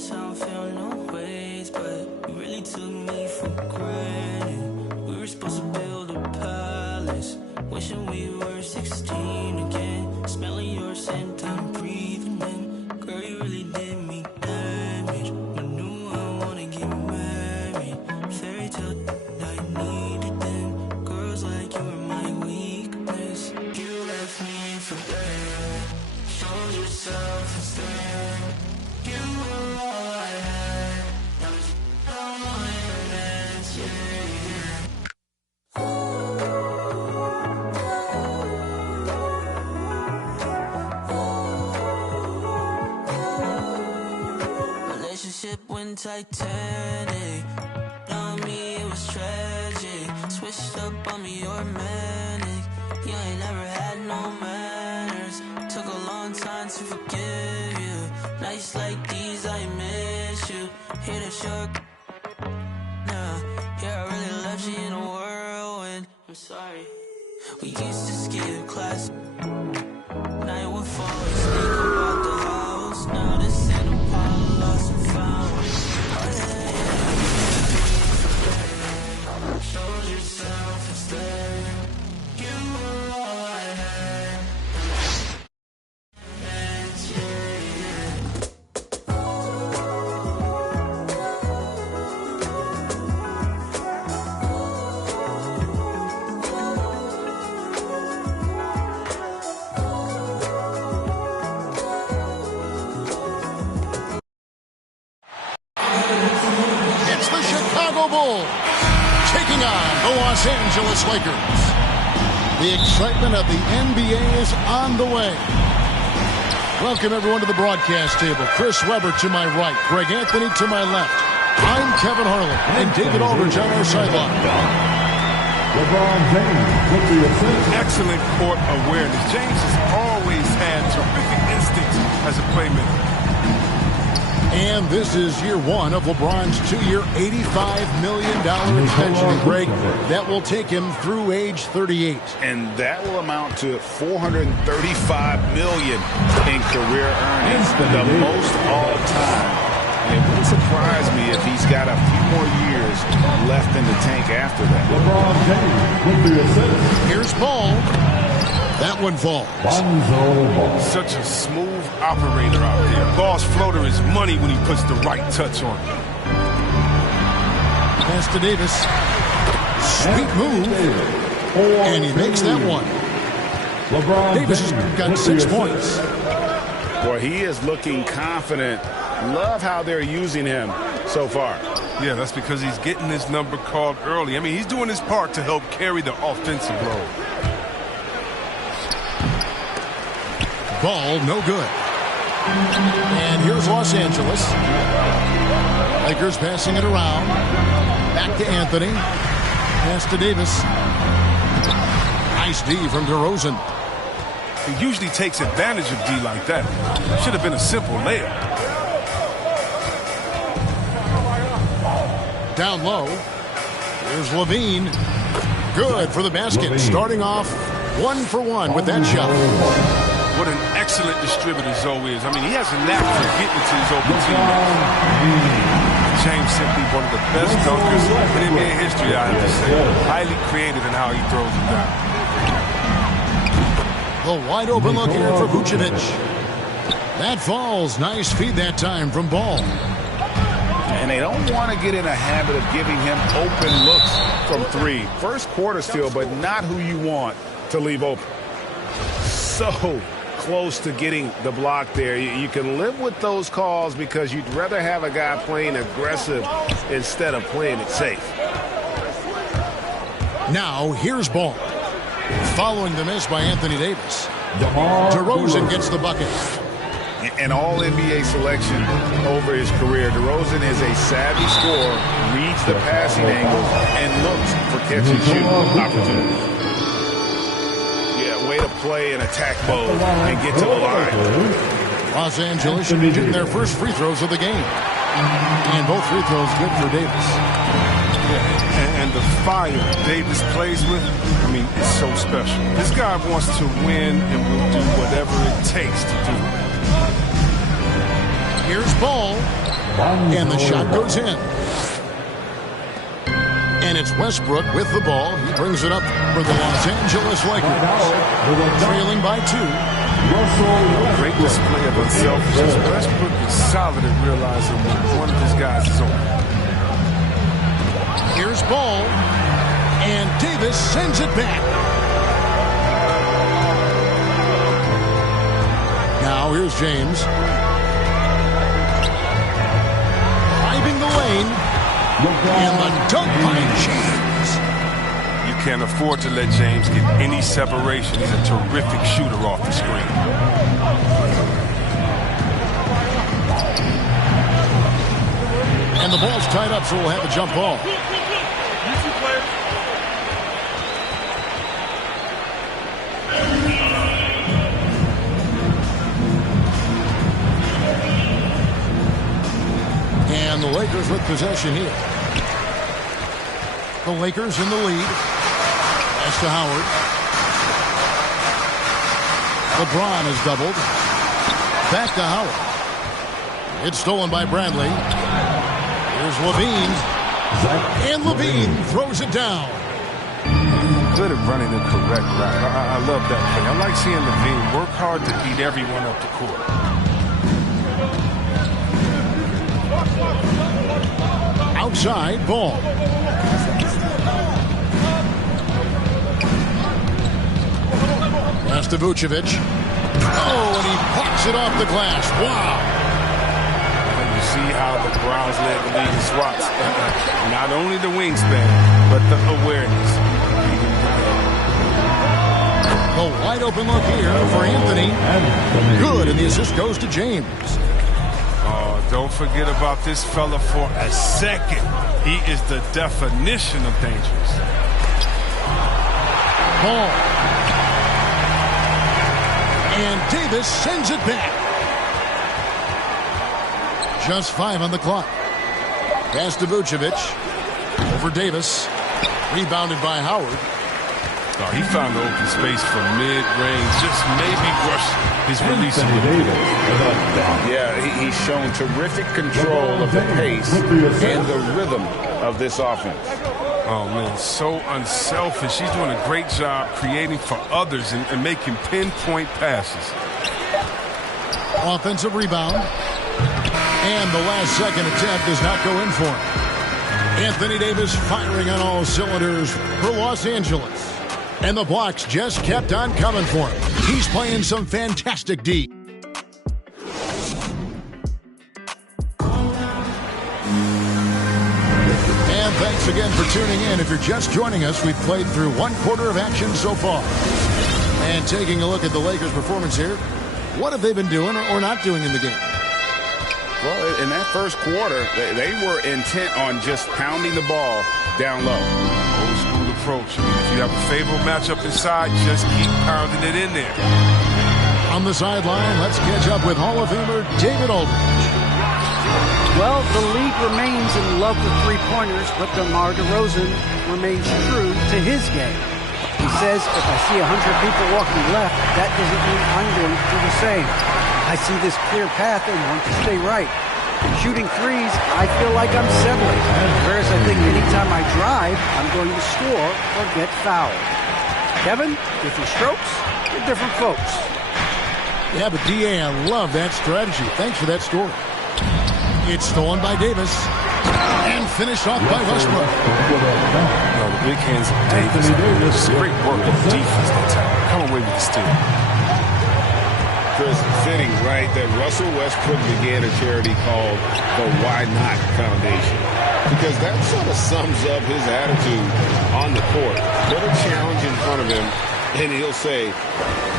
promise I don't feel no ways, but you really took me for granted. We were supposed to build a palace, wishing we were 16 again. Smelling your scent, I'm breathing in. Girl, you really did me damage. I knew I wanna get married. Fairy tale I needed them. Girls like you were my weakness. You left me for dead. Showed yourself instead. You were all I had. Now it's all my hands, yeah. Relationship went Titanic. On me it was tragic. Switched up on me, you're manic. You ain't never had no manners. Took a long time to forgive you. Nights like these I miss you. Here to show nah. Here I really left you in a whirlwind. I'm sorry. We used to skip class. Night would fall, we sneak about the house. Now this ain't Apollo, lost and found. Oh yeah, yeah. Showed yourself instead. You were all I had. And yeah, yeah. It's the Chicago Bulls taking on the Los Angeles Lakers. The excitement of the NBA is on the way. Welcome everyone to the broadcast table. Chris Webber to my right, Greg Anthony to my left. I'm Kevin Harlan and David Aldridge on our sideline. LeBron James with the assist. Excellent court awareness. James has always had terrific instincts as a playmaker. And this is year one of LeBron's two-year, $85 million extension, Greg. That will take him through age 38. And that will amount to $435 million in career earnings, the most all time. And it wouldn't surprise me if he's got a few more years left in the tank after that. LeBron James with the assist. Here's Ball. That one falls. Such a smooth operator out there. Ball's floater is money when he puts the right touch on it. Pass to Davis. Sweet move. And he makes that one. Davis has got 6 points. Boy, he is looking confident. Love how they're using him so far. Yeah, that's because he's getting his number called early. I mean, he's doing his part to help carry the offensive load. Ball, no good. And here's Los Angeles. Lakers passing it around. Back to Anthony. Pass to Davis. Nice D from DeRozan. He usually takes advantage of D like that. Should have been a simple layup. Down low. Here's Levine. Good for the basket. Starting off 1 for 1 with that shot. What an excellent distributor Zoe is. I mean, he has a knack for getting to his open teammates. James simply one of the best dunkers in NBA history, I have to say. Highly creative in how he throws it down. The wide open look here for Vucevic. That falls. Nice feed that time from Ball. And they don't want to get in a habit of giving him open looks from three. First quarter still, but not who you want to leave open. So close to getting the block there. You can live with those calls because you'd rather have a guy playing aggressive instead of playing it safe. Now here's Ball. Following the miss by Anthony Davis. DeRozan gets the bucket. An all-NBA selection over his career. DeRozan is a savvy scorer, reads the passing angle, and looks for catch-and-shoot opportunities. Way to play in attack mode and get to the line. Los Angeles should be getting their first free throws of the game. And both free throws good for Davis. Yeah, and the fire Davis plays with, I mean, it's so special. This guy wants to win and will do whatever it takes to do it. Here's Ball. And the shot goes in. And it's Westbrook with the ball. He brings it up for the Los Angeles Lakers. Trailing by 2. Great display of unselfishness. Westbrook is solid at realizing when one of his guys is on. Here's Ball. And Davis sends it back. Now here's James. Driving the lane. And the dunk by James. You can't afford to let James get any separation. He's a terrific shooter off the screen. And the ball's tied up, so we'll have a jump ball. And the Lakers with possession here. The Lakers in the lead. Pass to Howard. LeBron has doubled. Back to Howard. It's stolen by Bradley. Here's Levine. And Levine throws it down. Good at running the correct route. I love that play. I like seeing Levine work hard to beat everyone up the court. Outside, Ball. Pass to Vucevic. Oh, and he pucks it off the glass. Wow. And you see how the Browns led the league in swats. Not only the wingspan, but the awareness. A wide open look here for Anthony. Good, and the assist goes to James. Don't forget about this fella for a second. He is the definition of dangerous. Ball. And Davis sends it back. Just 5 on the clock. Pass to Vucevic. Over Davis. Rebounded by Howard. Oh, he found the open space for mid-range. Just maybe rush his release a little bit. Yeah, he's shown terrific control of the pace and the rhythm of this offense. Oh, man, so unselfish. He's doing a great job creating for others and making pinpoint passes. Offensive rebound. And the last second attempt does not go in for him. Anthony Davis firing on all cylinders for Los Angeles. And the blocks just kept on coming for him. He's playing some fantastic D. And thanks again for tuning in. If you're just joining us, we've played through 1/4 of action so far. And taking a look at the Lakers' performance here, what have they been doing or not doing in the game? Well, in that first quarter, they were intent on just pounding the ball down low. Old school approach. I mean, if you have a favorable matchup inside, just keep pounding it in there. On the sideline, let's catch up with Hall of Famer David Aldridge. Well, the league remains in love with three-pointers, but DeMar DeRozan remains true to his game. He says, if I see 100 people walking left, that doesn't mean I'm going to do the same. I see this clear path and want to stay right. Shooting threes, I feel like I'm settling. Whereas I think anytime I drive, I'm going to score or get fouled. Kevin, different strokes for different folks. Yeah, but D.A., I love that strategy. Thanks for that story. It's stolen by Davis and finished off by Westbrook. The big hands of Davis. It's great work on defense that time. Come away with the steal. Chris, fitting, right, that Russell Westbrook began a charity called the Why Not Foundation. Because that sort of sums up his attitude on the court. Put a challenge in front of him, and he'll say,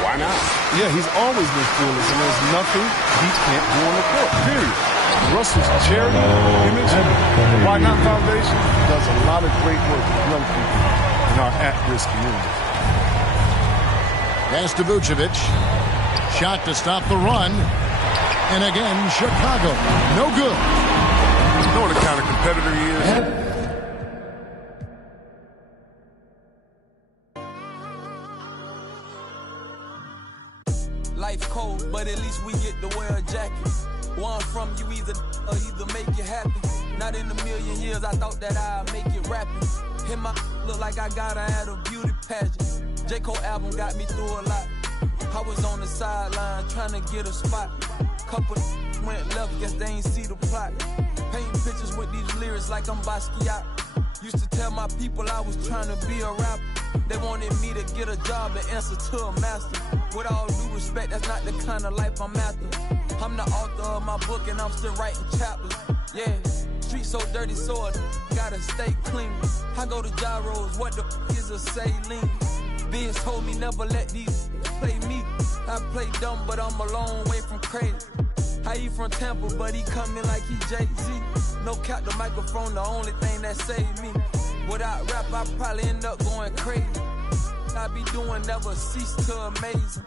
why not? Yeah, he's always been fearless, and there's nothing he can't do on the court, period. Russell's charity image, the Why Not Foundation, does a lot of great work with young people in our at-risk communities. Pass to Vucevic. Shot to stop the run. And again, Chicago. No good. You know what kind of competitor he is? Life cold, but at least we get to wear a jacket. Where I'm from, you either make it happen. Not in a million years, I thought that I'd make it rapping. Hit my look like I got her at a beauty pageant. J. Cole album got me through a lot. I was on the sideline trying to get a spot. Couple went left, guess they ain't see the plot. Painting pictures with these lyrics like I'm Basquiat. Used to tell my people I was trying to be a rapper. They wanted me to get a job and answer to a master. With all due respect, that's not the kind of life I'm after. I'm the author of my book and I'm still writing chapters. Yeah, street so dirty, so I gotta stay clean. I go to gyros, what the is a saline? Biz told me never let these play me. I play dumb, but I'm a long way from crazy. I eat from Tampa, but he coming like he Jay-Z. No cap, the microphone, the only thing that saved me. Without rap, I probably end up going crazy. I be doing never cease to amaze.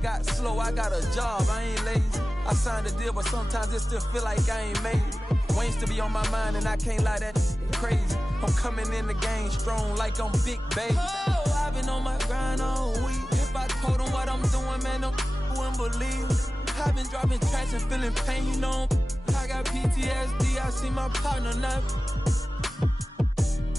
Got slow, I got a job, I ain't lazy. I signed a deal, but sometimes it still feel like I ain't made it. Wayne's to be on my mind, and I can't lie, that crazy. I'm coming in the game strong like I'm Big Baby. Oh, I've been on my grind all week. If I told them what I'm doing, man, them wouldn't believe. I've been dropping tracks and feeling pain, you know. I got PTSD, I see my partner now.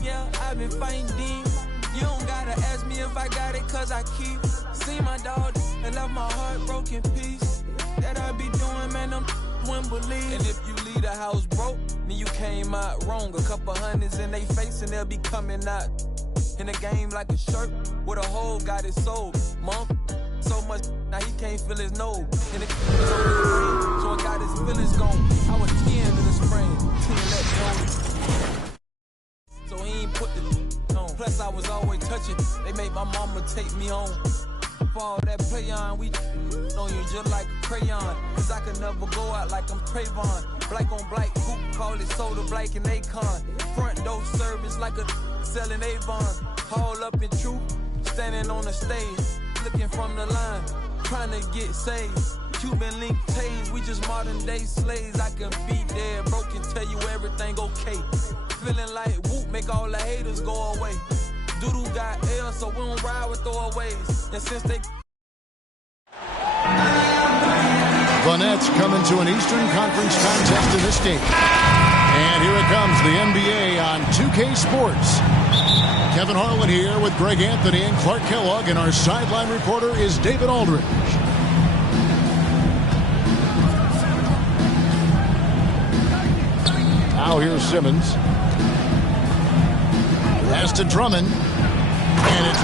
Yeah, I've been fighting demons. You don't gotta ask me if I got it, cause I keep. See my dog and left my heart broken piece. That I be doing, man, them wouldn't believe. And if you leave the house broke, then you came out wrong. A couple hundreds in they face and they'll be coming out. In the game like a shirt with a hole, got it sold. Monk, so much, now he can't feel his nose. And it so I got his feelings gone. I was 10 in the spring, 10 let go. So he ain't put the on. Plus I was always touching, they made my mama take me home. For all that play on, we on you just like a crayon. Cause I could never go out like I'm Trayvon. Black on black, hoop, call it soda, black and Akon. Front door service like a selling Avon. Haul up in truth, standing on the stage, looking from the line, trying to get saved. Cuban link tase, we just modern day slaves. I can be dead broke and tell you everything okay. Feeling like whoop, make all the haters go away. Doodoo got L, so we don't ride with throwaways. And since they The Nets come into an Eastern Conference contest in this game. And here it comes, the NBA on 2K Sports. Kevin Harlan here with Greg Anthony and Clark Kellogg, and our sideline reporter is David Aldridge. Now here's Simmons. Pass to Drummond. And it's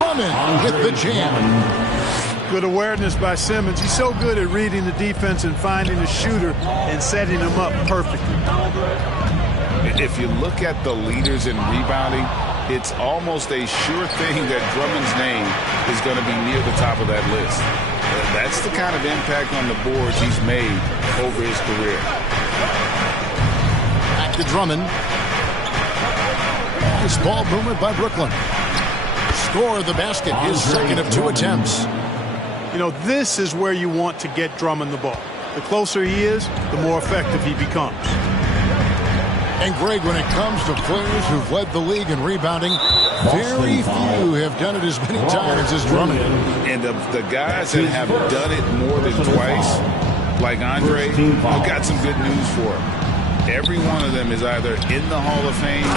Drummond with the jam. Good awareness by Simmons. He's so good at reading the defense and finding a shooter and setting him up perfectly. If you look at the leaders in rebounding, it's almost a sure thing that Drummond's name is going to be near the top of that list. That's the kind of impact on the boards he's made over his career. Back to Drummond. Nice ball movement by Brooklyn. Score the basket, his second of 2 attempts. You know, this is where you want to get Drummond the ball. The closer he is, the more effective he becomes. And Greg, when it comes to players who've led the league in rebounding, very few have done it as many times as Drummond. And the guys that have done it more than twice, like Andre, I've got some good news for him. Every one of them is either in the Hall of Fame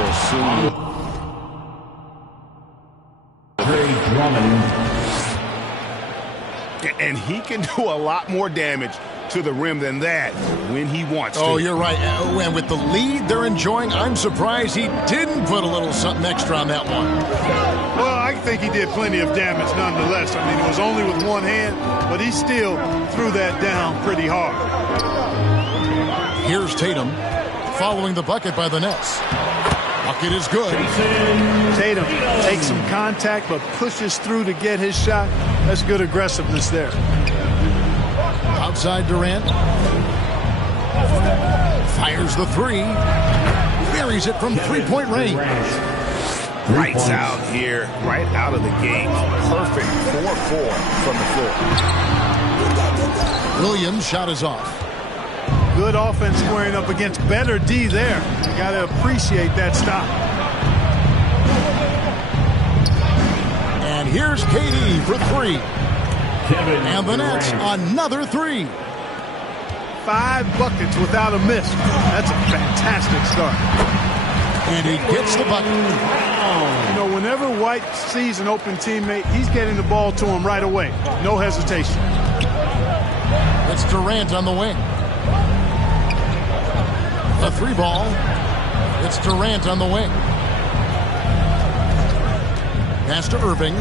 or soon. And he can do a lot more damage to the rim than that when he wants to. Oh, you're right. And with the lead they're enjoying, I'm surprised he didn't put a little something extra on that one. Well, I think he did plenty of damage nonetheless. I mean, it was only with one hand, but he still threw that down pretty hard. Here's Tatum following the bucket by the Nets. Bucket is good. Tatum takes some contact but pushes through to get his shot. That's good aggressiveness there. Outside Durant. Fires the three. Buries it from three-point range. Lights out here, right out of the game. Perfect 4-4 from the floor. Williams' shot is off. Good offense squaring up against better D there. You got to appreciate that stop. And And here's KD for three. And the Nets another three. 5 buckets without a miss. That's a fantastic start. And he gets the bucket. You know, whenever White sees an open teammate, he's getting the ball to him right away. No hesitation. It's Durant on the wing. The three ball. It's Durant on the wing. Pass to Irving.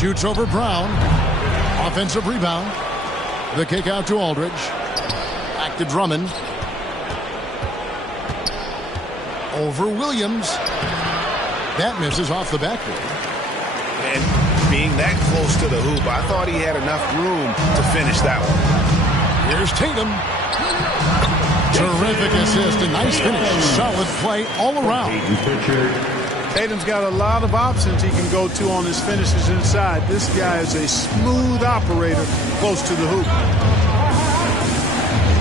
Shoots over Brown. Offensive rebound. The kick out to Aldridge. Back to Drummond. Over Williams. That misses off the backboard. And being that close to the hoop, I thought he had enough room to finish that one. Here's Tatum. Terrific assist. A nice finish. Solid play all around. Tatum's got a lot of options he can go to on his finishes inside. This guy is a smooth operator close to the hoop.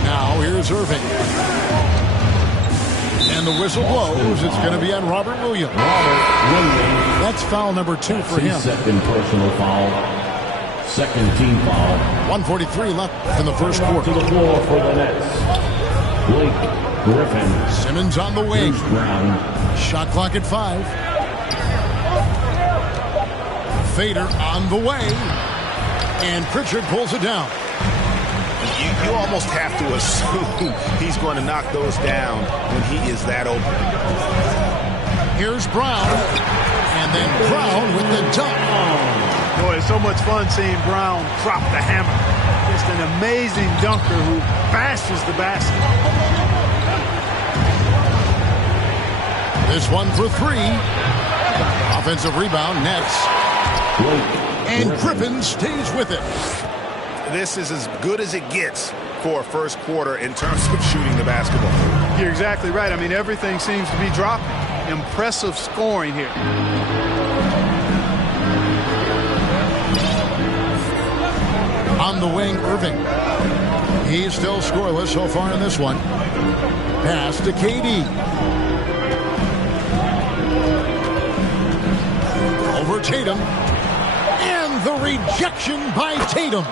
Now here's Irving. And the whistle blows. It's going to be on Robert Williams. That's foul number 2 for him. Second personal foul. Second team foul. 1:43 left in the first quarter. To the floor for the Nets. Blake Griffin. Simmons on the wing. Brown. Shot clock at 5. Fader on the way. And Pritchard pulls it down. You almost have to assume he's going to knock those down when he is that open. Here's Brown. And then Brown with the dunk. Boy, it's so much fun seeing Brown drop the hammer. Just an amazing dunker who bashes the basket. This one for 3. Offensive rebound, Nets. And Griffin stays with it. This is as good as it gets for a first quarter in terms of shooting the basketball. You're exactly right. I mean, everything seems to be dropping. Impressive scoring here. On the wing, Irving. He's still scoreless so far in this one. Pass to KD. Over Tatum. And the rejection by Tatum.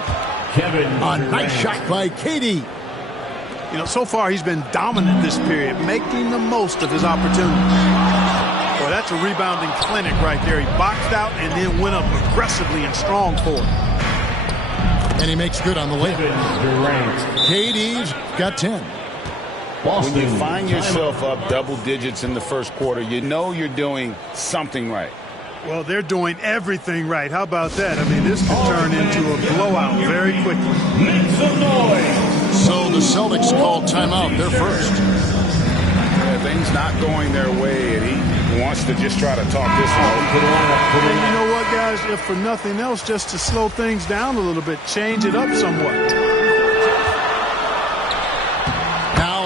A nice shot by KD. You know, so far he's been dominant this period, making the most of his opportunities. Boy, that's a rebounding clinic right there. He boxed out and then went up aggressively and strong for it. And he makes good on the layup. KD's got 10. When you find yourself up double digits in the first quarter, you know you're doing something right. Well, they're doing everything right. How about that? I mean, this could turn into a blowout very quickly. So the Celtics called timeout. They're first. Yeah, things not going their way, and he wants to just try to talk this one. And you know what, guys? If for nothing else, just to slow things down a little bit, change it up somewhat.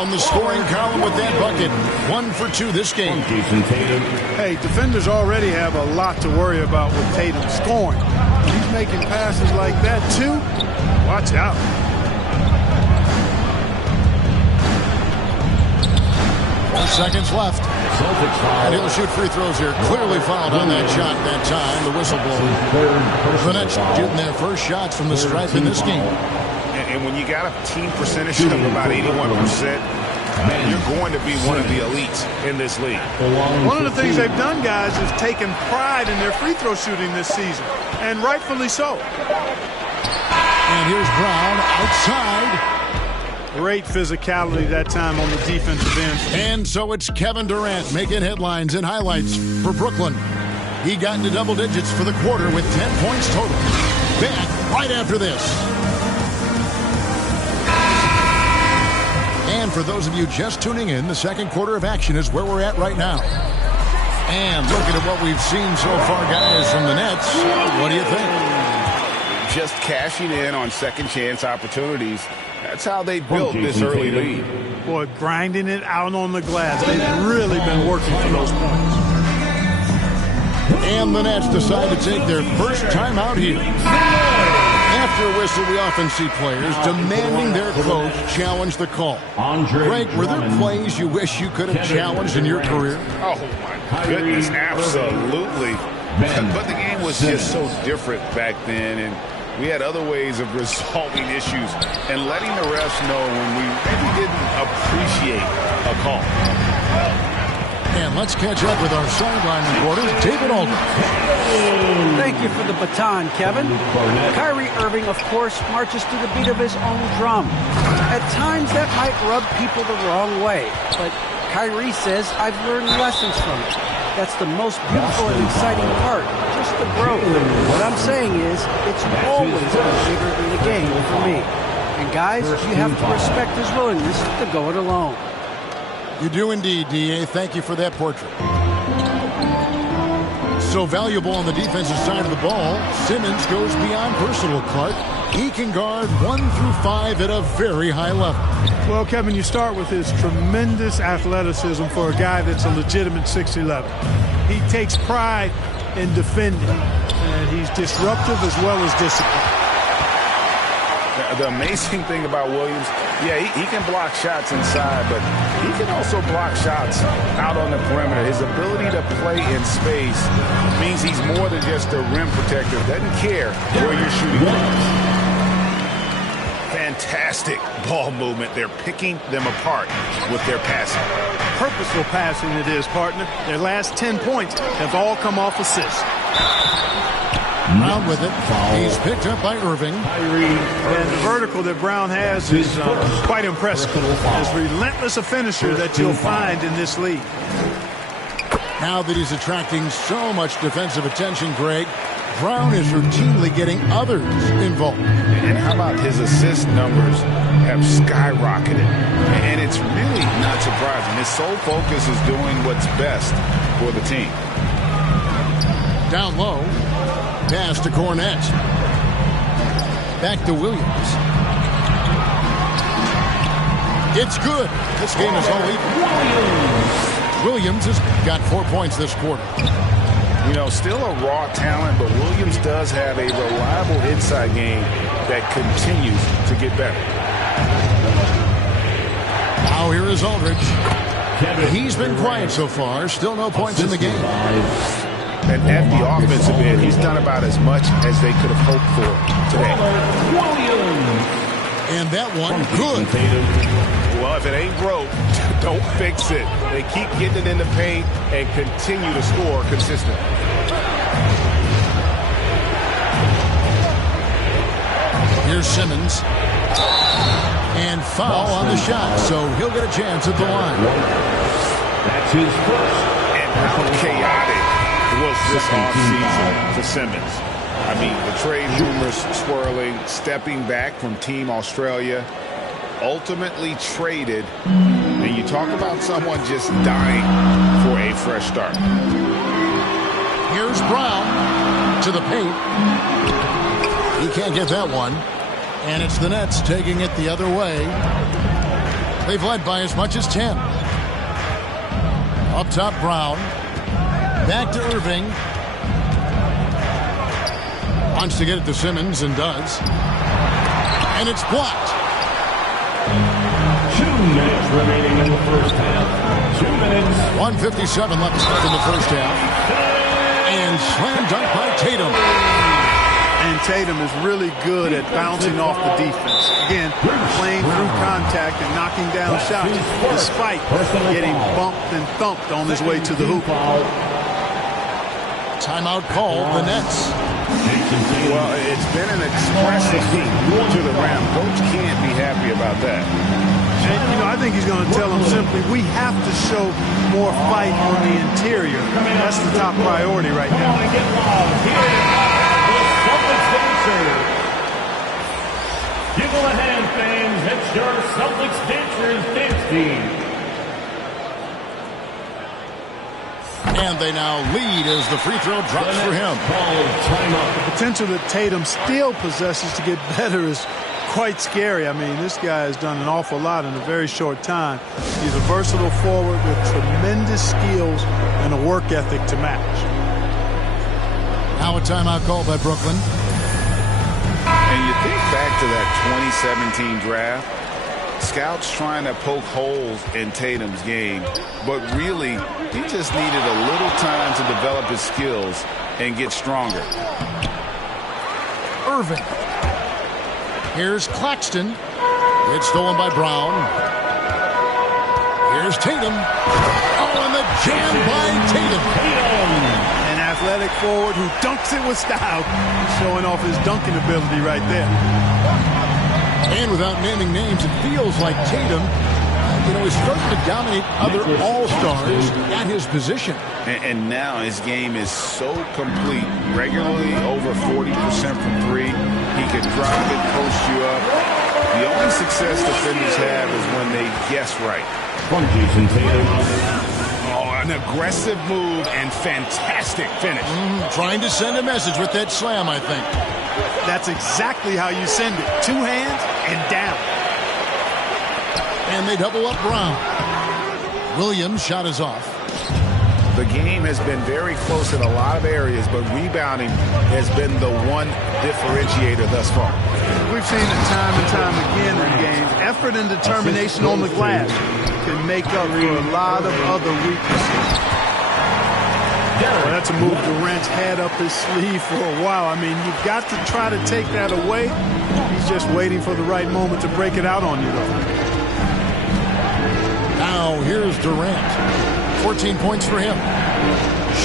On the scoring column with that bucket. 1 for 2 this game. Hey, defenders already have a lot to worry about with Tatum scoring. He's making passes like that, too. Watch out. 4 seconds left. And he'll shoot free throws here. Clearly fouled on that shot that time. The whistle blows. The Nets shooting their first shots from the stripe in this game. And when you got a team percentage of about 81%, you're going to be one of the elites in this league. One of the things they've done, guys, is taken pride in their free throw shooting this season, and rightfully so. And here's Brown outside. Great physicality that time on the defensive end. And so it's Kevin Durant making headlines and highlights for Brooklyn. He got into double digits for the quarter with 10 points total. Back right after this. And for those of you just tuning in, the second quarter of action is where we're at right now. And looking at what we've seen so far, guys, from the Nets, what do you think? Just cashing in on second chance opportunities. That's how they built this early lead. Boy, grinding it out on the glass. They've really been working for those points. And the Nets decide to take their first time out here. After a whistle, we often see players demanding their coach challenge the call. Greg, were there plays you wish you could have challenged in your career? Oh, my goodness, absolutely. But the game was just so different back then, and we had other ways of resolving issues and letting the refs know when we maybe didn't appreciate a call. And let's catch up with our sideline reporter, David Aldridge. Thank you for the baton, Kevin. Kyrie Irving, of course, marches to the beat of his own drum. At times, that might rub people the wrong way, but Kyrie says, I've learned lessons from it. That's the most beautiful and exciting part, just the growth. What I'm saying is, it's always been bigger than the game for me. And guys, you have to respect his willingness to go it alone. You do indeed, D.A. Thank you for that portrait. So valuable on the defensive side of the ball, Simmons goes beyond personal, Clark. He can guard 1 through 5 at a very high level. Well, Kevin, you start with his tremendous athleticism for a guy that's a legitimate 6'11". He takes pride in defending, and he's disruptive as well as disciplined. The amazing thing about Williams, yeah, he can block shots inside, but he can also block shots out on the perimeter. His ability to play in space means he's more than just a rim protector. Doesn't care where you're shooting from. Fantastic ball movement. They're picking them apart with their passing. Purposeful passing it is, partner. Their last 10 points have all come off assists. Brown with it. He's picked up by Irving. And the vertical that Brown has is quite impressive. As relentless a finisher that you'll find in this league. Now that he's attracting so much defensive attention, Greg, Brown is routinely getting others involved. And how about his assist numbers have skyrocketed? And it's really not surprising. His sole focus is doing what's best for the team. Down low. Pass to Cornette. Back to Williams. It's good. This game is all even. Williams has got 4 points this quarter. You know, still a raw talent, but Williams does have a reliable inside game that continues to get better. Now here is Aldridge. He's been quiet so far. Still no points in the game. And at the offensive end, he's done about as much as they could have hoped for today. And that one, good. Well, if it ain't broke, don't fix it. They keep getting it in the paint and continue to score consistently. Here's Simmons. And foul on the shot, so he'll get a chance at the line. That's his first. And how chaotic was this offseason for Simmons. I mean, the trade rumors swirling, stepping back from Team Australia, ultimately traded, and you talk about someone just dying for a fresh start. Here's Brown to the paint. He can't get that one, and it's the Nets taking it the other way. They've led by as much as 10. Up top, Brown. Back to Irving. Wants to get it to Simmons and does. And it's blocked. 2 minutes remaining in the first half. 2 minutes. 1:57 left in the first half. And slam dunk by Tatum. And Tatum is really good at bouncing off the defense. Again, playing through contact and knocking down shots despite getting bumped and thumped on his way to the hoop. Timeout called, the Nets. Well, it's been an expressive heat to the rim. Coach can't be happy about that. And, you know, I think he's going to tell them simply, we have to show more fight on the interior. That's the top priority right now. Give them a hand, fans. It's your Celtics Dancers dance team. And they now lead as the free throw drops for him. The potential that Tatum still possesses to get better is quite scary. I mean, this guy has done an awful lot in a very short time. He's a versatile forward with tremendous skills and a work ethic to match. Now a timeout called by Brooklyn. And you think back to that 2017 draft, Scouts trying to poke holes in Tatum's game, but really, he just needed a little time to develop his skills and get stronger. Irving. Here's Claxton. It's stolen by Brown. Here's Tatum. Oh, and the jam by Tatum. An athletic forward who dunks it with style. Showing off his dunking ability right there. And without naming names, it feels like Tatum, is starting to dominate other all-stars at his position. And now his game is so complete. Regularly over 40% from three. He can drive it, post you up. The only success defenders have is when they guess right. Oh, an aggressive move and fantastic finish. Trying to send a message with that slam, I think. That's exactly how you send it. Two hands and down. And they double up Brown. Williams' shot is off. The game has been very close in a lot of areas, but rebounding has been the one differentiator thus far. We've seen it time and time again in games. Effort and determination on the glass can make up for a lot of other weaknesses. Well, that's a move Durant's had up his sleeve for a while. I mean, you've got to try to take that away. He's just waiting for the right moment to break it out on you, though. Now, here's Durant. 14 points for him.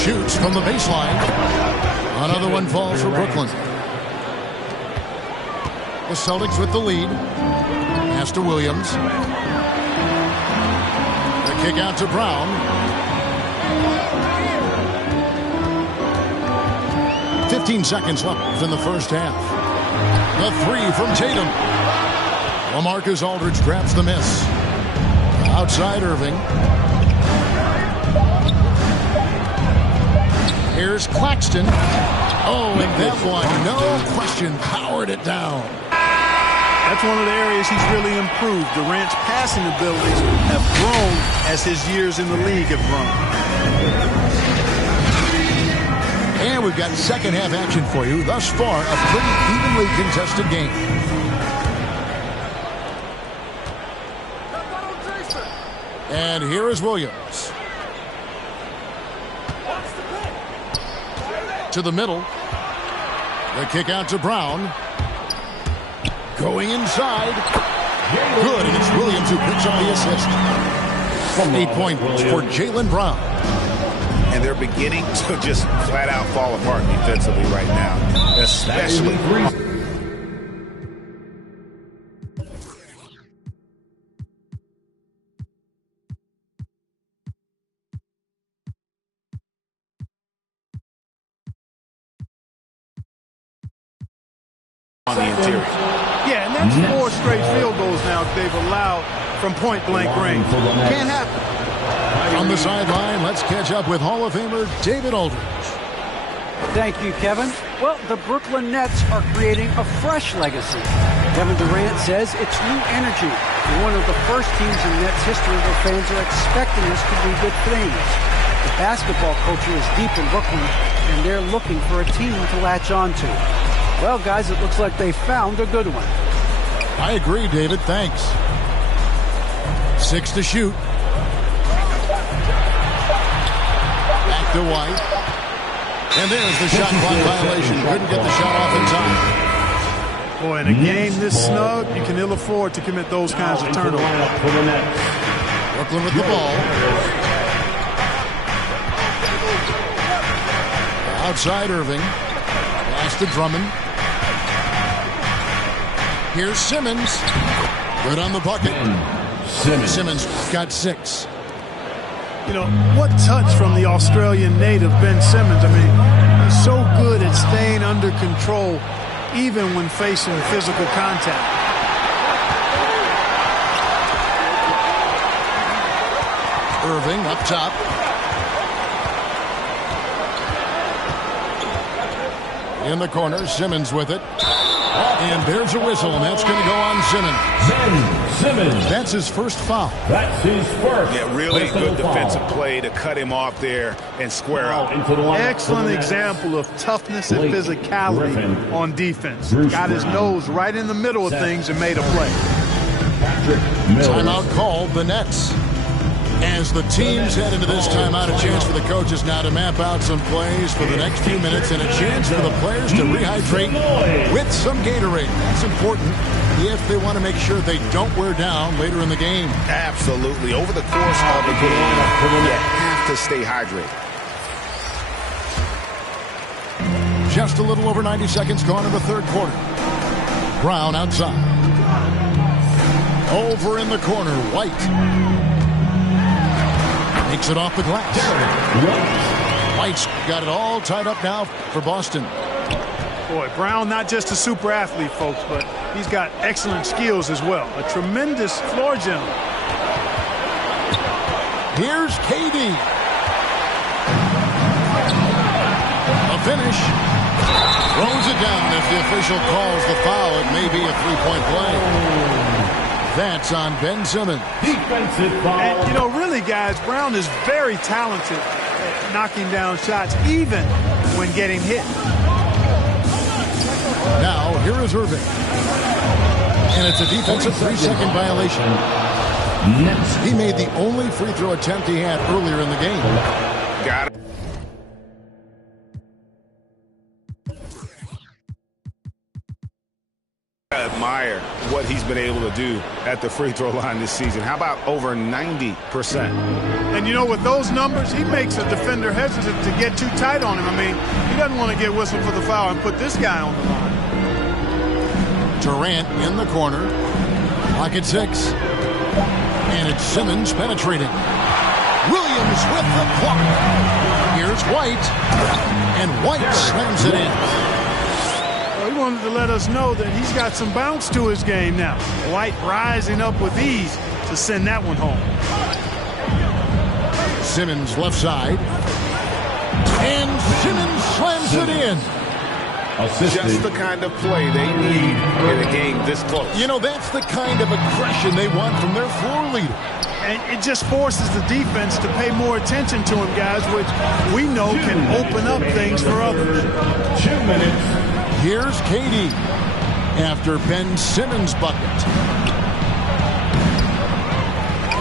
Shoots from the baseline. Another one falls for Brooklyn. The Celtics with the lead. Pass to Williams. The kick out to Brown. 15 seconds left in the first half. The three from Tatum. LaMarcus Aldridge grabs the miss. Outside Irving. Here's Claxton. Oh, and that one, no question, powered it down. That's one of the areas he's really improved. Durant's passing abilities have grown as his years in the league have grown. And we've got second half action for you. Thus far, a pretty evenly contested game. And here is Williams. To the middle. The kick out to Brown. Going inside. Good, and it's Williams who picks up the assist. 8 points for Jaylen Brown. And they're beginning to just flat out fall apart defensively right now. Especially on the interior. Yeah, and that's 4 straight field goals now they've allowed from point-blank range. Can't happen. On the sideline, let's catch up with Hall of Famer David Aldridge. Thank you, Kevin. Well, the Brooklyn Nets are creating a fresh legacy. Kevin Durant says it's new energy. We're one of the first teams in Nets history where fans are expecting us to do good things. The basketball culture is deep in Brooklyn, and they're looking for a team to latch on to. Well, guys, it looks like they found a good one. I agree, David. Thanks. 6 to shoot. Back to White. And there's the shot clock violation. Couldn't get the shot off in time. Boy, in a game this snug, you can ill afford to commit those kinds of turnovers. Brooklyn with the ball. Outside Irving. Pass to Drummond. Here's Simmons. Good on the bucket. Simmons got 6. You know, what touch from the Australian native, Ben Simmons. I mean, he's so good at staying under control even when facing physical contact. Irving up top. In the corner, Simmons with it. And there's a whistle, and that's going to go on Simmons. Simmons. That's his first foul. That's his first. Yeah, really good defensive play to cut him off there and square up. Excellent example of toughness and physicality on defense. Got his nose right in the middle of things and made a play. Timeout called the Nets. As the teams head into this timeout, a chance for the coaches now to map out some plays for the next few minutes and a chance for the players to rehydrate with some Gatorade. That's important if they want to make sure they don't wear down later in the game. Absolutely. Over the course of the game, you have to stay hydrated. Just a little over 90 seconds gone in the third quarter. Brown outside. Over in the corner, White. Makes it off the glass. White's got it all tied up now for Boston. Boy, Brown not just a super athlete, folks, but he's got excellent skills as well. A tremendous floor general. Here's KD. A finish. Throws it down. If the official calls the foul, it may be a three-point play. That's on Ben Simmons. Defensive foul. And, you know, really, guys, Brown is very talented at knocking down shots, even when getting hit. Now, here is Irving. And it's a defensive 3-second violation. He made the only free throw attempt he had earlier in the game. Got it. I admire what he's been able to do at the free throw line this season. How about over 90%? And, you know, with those numbers, he makes a defender hesitant to get too tight on him. I mean, he doesn't want to get whistled for the foul and put this guy on the line. Durant in the corner. Clock at 6. And it's Simmons penetrating. Williams with the clock. Here's White. And White slams it in. Well, he wanted to let us know that he's got some bounce to his game now. White rising up with ease to send that one home. Simmons left side. And Simmons slams it in. Just the kind of play they need in a game this close. You know, that's the kind of aggression they want from their floor leader. And it just forces the defense to pay more attention to him, guys, which we know can open up things for others. 2 minutes. Here's KD after Ben Simmons' bucket.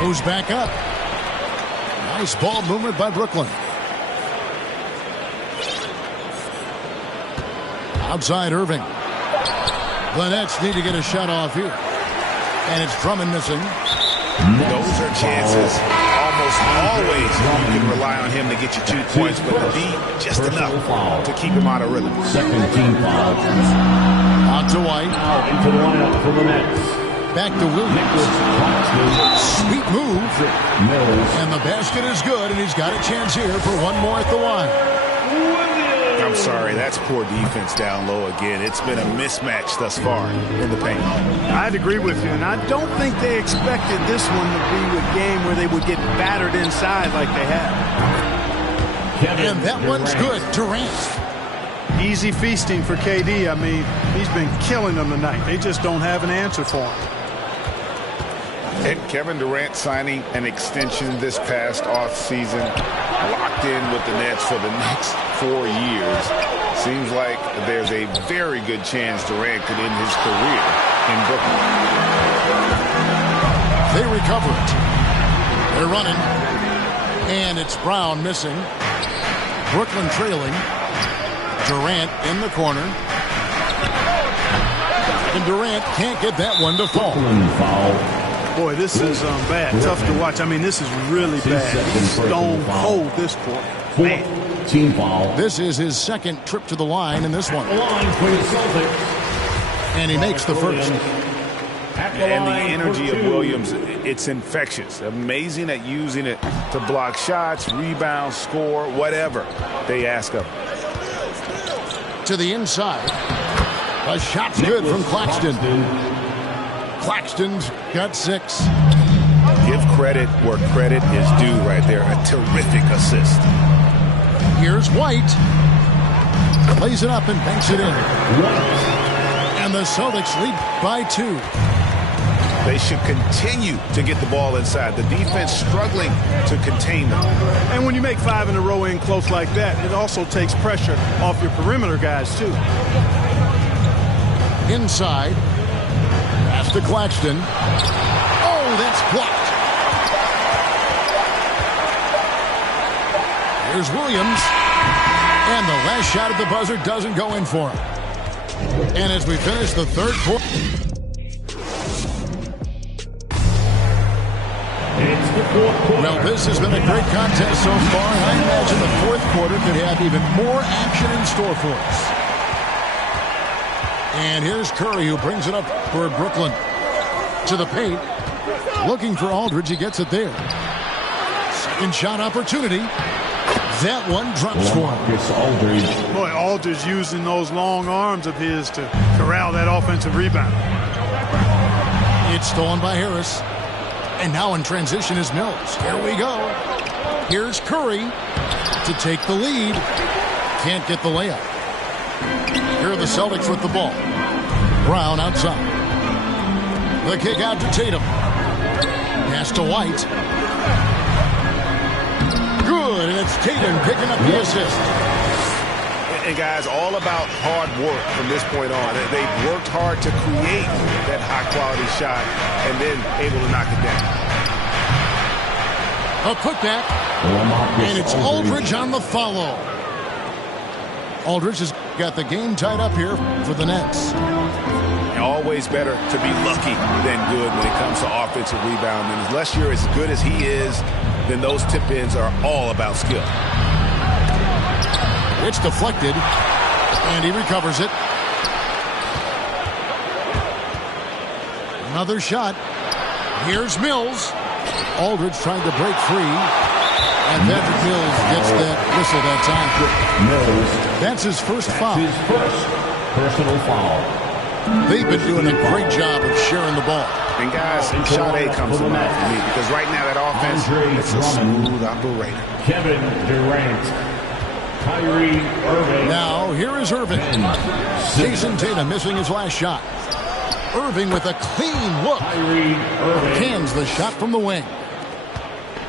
Goes back up. Nice ball movement by Brooklyn. Outside Irving. The Nets need to get a shot off here. And it's Drummond missing. Those are chances. Almost always you can rely on him to get you 2 points, but to be just enough to keep him out of rhythm. Second team foul. Out to White. Now into the lineup for the Nets. Back to Williams. Sweet move. Mills. And the basket is good, and he's got a chance here for one more at the line. I'm sorry, that's poor defense down low again. It's been a mismatch thus far in the paint. I'd agree with you, and I don't think they expected this one to be a game where they would get battered inside like they have. And that one's good. Durant. Easy feasting for KD. I mean, he's been killing them tonight. They just don't have an answer for him. And Kevin Durant signing an extension this past offseason, locked in with the Nets for the next 4 years. Seems like there's a very good chance Durant could end his career in Brooklyn. They recover it. They're running. And it's Brown missing. Brooklyn trailing. Durant in the corner. And Durant can't get that one to fall. Boy, this is bad. Tough to watch. I mean, this is really bad. He's stone cold this point. Man. Team foul. This is his second trip to the line in this one. The line for the Celtics. And he makes the first. And the energy of Williams, it's infectious. Amazing at using it to block shots, rebound, score, whatever they ask of him. To the inside. A shot's good from Claxton. Claxton's got 6. Give credit where credit is due right there. A terrific assist. Here's White. Plays it up and banks it in. And the Celtics lead by 2. They should continue to get the ball inside. The defense struggling to contain them. And when you make 5 in a row in close like that, it also takes pressure off your perimeter guys, too. Inside. Pass to Claxton. that's blocked. Here's Williams. And the last shot at the buzzer doesn't go in for him. And as we finish the third quarter. It's the fourth quarter. Well, this has been a great contest so far. I imagine the fourth quarter could have even more action in store for us. And here's Curry, who brings it up for Brooklyn. To the paint. Looking for Aldridge. He gets it there. Second shot opportunity. That one drops for him. Boy, Aldridge using those long arms of his to corral that offensive rebound. It's stolen by Harris. And now in transition is Mills. Here we go. Here's Curry to take the lead. Can't get the layup. Here are the Celtics with the ball. Brown outside. The kick out to Tatum. Pass to White. Good, and it's Tatum picking up the assist. And guys, all about hard work from this point on. They've worked hard to create that high-quality shot and then able to knock it down. A putback, and it's Aldridge on the follow. Aldridge has got the game tied up here for the Nets. Always better to be lucky than good when it comes to offensive rebound. And unless you're as good as he is, then those tip-ins are all about skill. It's deflected, and he recovers it. Another shot. Here's Mills. Aldridge trying to break free. And Patrick Mills gets that whistle that time. Mills. That's his first foul. His first personal foul. They've been doing a great job of sharing the ball. And guys, shot A comes to mind for me because right now that offense, it's a smooth operator. Kevin Durant. Kyrie Irving. Now, here is Irving. Jason Tatum missing his last shot. Irving with a clean look. Kyrie Irving. Cans the shot from the wing.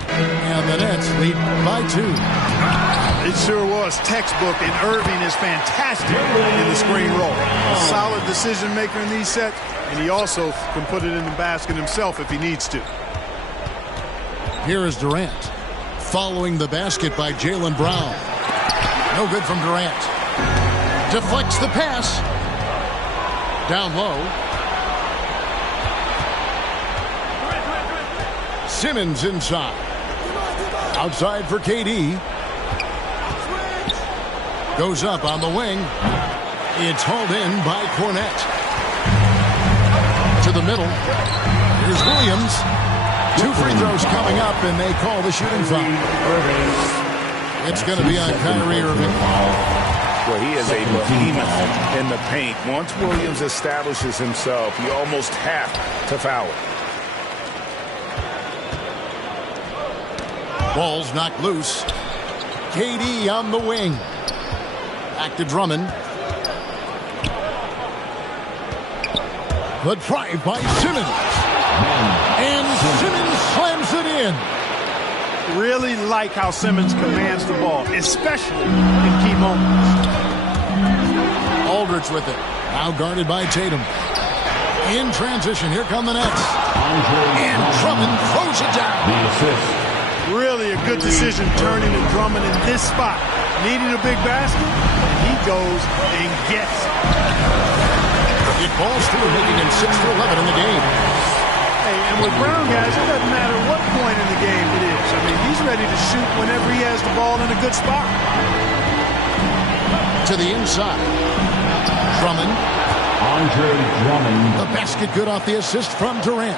And the Nets lead by 2. It sure was textbook, and Irving is fantastic in the screen roll. A solid decision maker in these sets, and he also can put it in the basket himself if he needs to. Here is Durant. Following the basket by Jaylen Brown. No good from Durant. Deflects the pass. Down low. Simmons inside. Outside for KD. Goes up on the wing. It's hauled in by Cornette. To the middle. Here's Williams. 2 free throws coming up, and they call the shooting foul. It's going to be on Kyrie Irving. Well, he is a behemoth in the paint. Once Williams establishes himself, you almost have to foul it. Ball's knocked loose. KD on the wing. Back to Drummond. The drive by Simmons. And Simmons slams it in. Really like how Simmons commands the ball, especially in key moments. Aldridge with it. Now guarded by Tatum. In transition, here come the Nets. And Drummond throws it down. The assist. Really a good decision turning to Drummond in this spot. Needing a big basket, and he goes and gets it. It falls through, making him 6 for 11 in the game. Hey, and with Brown, guys, it doesn't matter what point in the game it is. I mean, he's ready to shoot whenever he has the ball in a good spot. To the inside. Drummond. Andre Drummond. The basket good off the assist from Durant.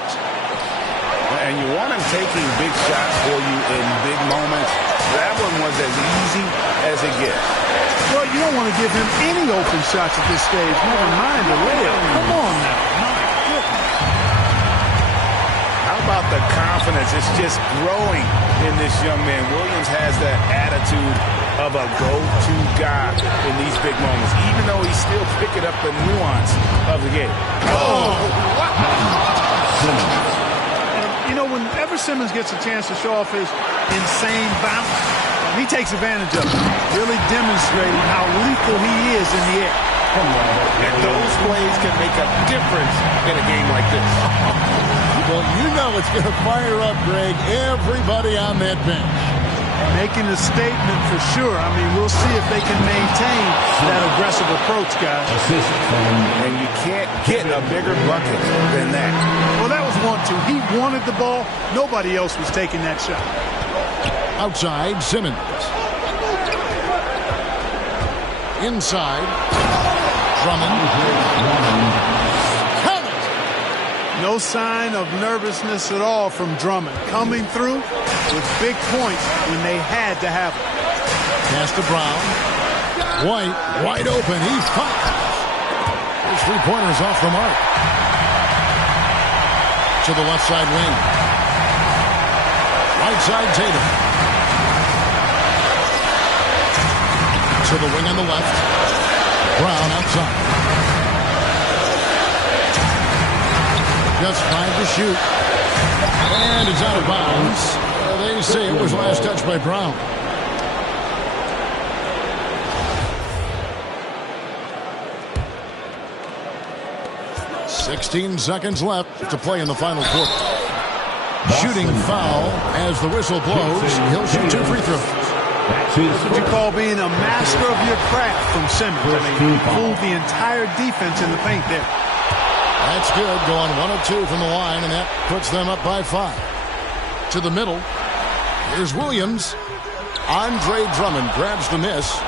And you want him taking big shots for you in big moments. That one was as easy as it gets. Well, you don't want to give him any open shots at this stage. Never mind the layup. Come on now. My goodness. How about the confidence? It's just growing in this young man. Williams has that attitude of a go-to guy in these big moments, even though he's still picking up the nuance of the game. Oh, wow. You know, whenever Simmons gets a chance to show off his insane bounce, he takes advantage of it, really demonstrating how lethal he is in the air. And those plays can make a difference in a game like this. Well, you know it's going to fire up, Greg, everybody on that bench. Making a statement for sure. I mean, we'll see if they can maintain that aggressive approach, guys. And you can't get a bigger bucket than that. Well, that was 1-2. He wanted the ball. Nobody else was taking that shot. Outside, Simmons. Inside, Drummond. No sign of nervousness at all from Drummond. Coming through with big points when they had to have them. Pass to Brown. White, wide open. He fires. His three-pointers off the mark. To the left side wing. Right side, Tatum. To the wing on the left. Brown outside. Just 5 to shoot. And it's out of bounds. They say it was last touched by Brown. "16 seconds left to play in the final quarter. Shooting foul as the whistle blows. He'll shoot 2 free throws. That's what you call being a master of your craft from Simmons. I mean, he fooled the entire defense in the paint there. That's good, going 1 of 2 from the line, and that puts them up by 5. To the middle, here's Williams. Andre Drummond grabs the miss.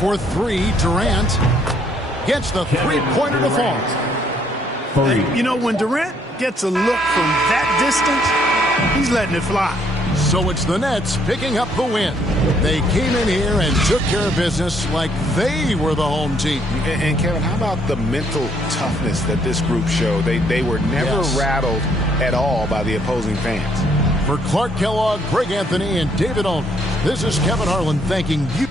For 3, Durant gets the three-pointer to fall. Hey, you know, when Durant gets a look from that distance, he's letting it fly. So it's the Nets picking up the win. They came in here and took care of business like they were the home team. And Kevin, how about the mental toughness that this group showed? They were never rattled at all by the opposing fans. For Clark Kellogg, Greg Anthony, and David Ulmer, this is Kevin Harlan thanking you.